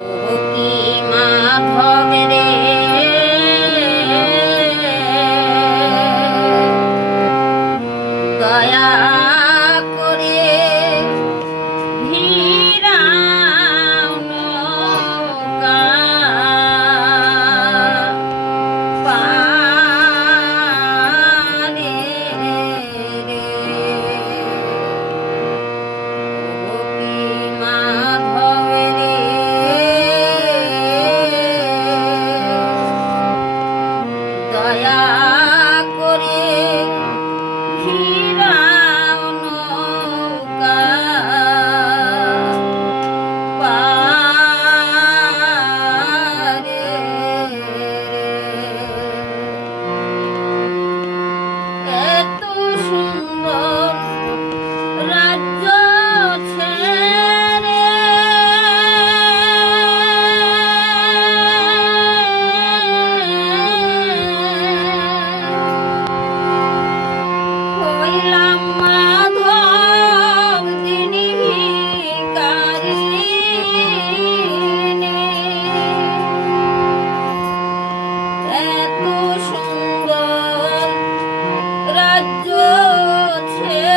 ও কি মাধব রে, দয়া করে ভিড়াও নৌকা পানে রে। ও কি মাধব রে, দয়া করে ভিড়াও নৌকা পারে রে। এত সুন্দর রাজ্য ছেড়ে হইলাম মাধব দিনি ভিখারিণী। এত সুন্দর রাজ্য ছেড়ে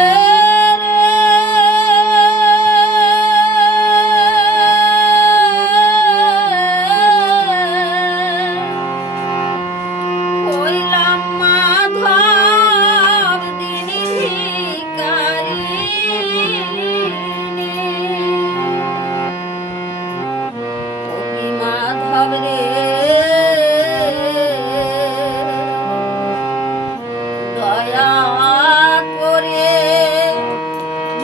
হইলাম মাধব দিনি ভিখারিণী। ও কি মাধব রে, দয়া করে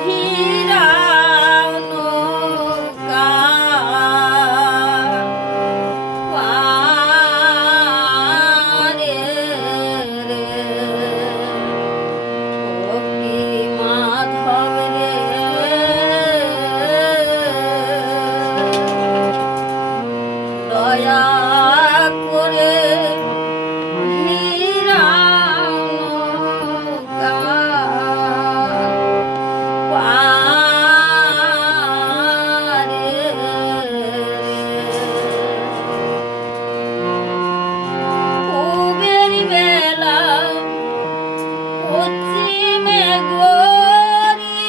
ভিড়াও নৌকা পারে রে। ও কি মাধব রে, দয়া করে ভিড়াও নৌকা পারে রে। পূবের বেলা পশ্চিমে গড়ি,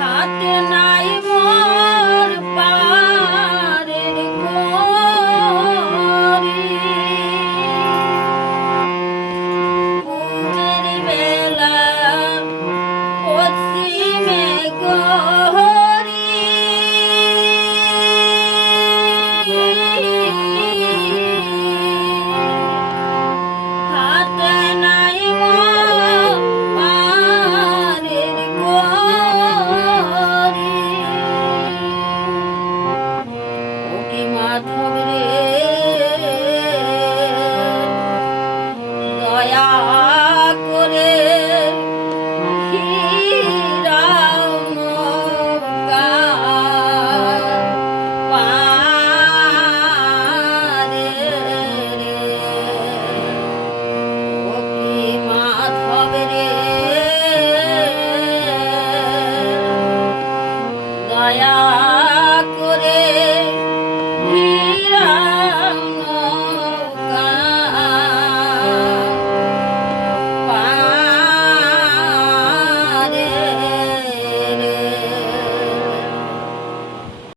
হাতে নাই মোর পারের ঘড়ি। পূবের বেলা পশ্চিমে গড়ি, হাতে নাই মোর পারের ঘড়ি। ও কি মাধব রে, দয়া করে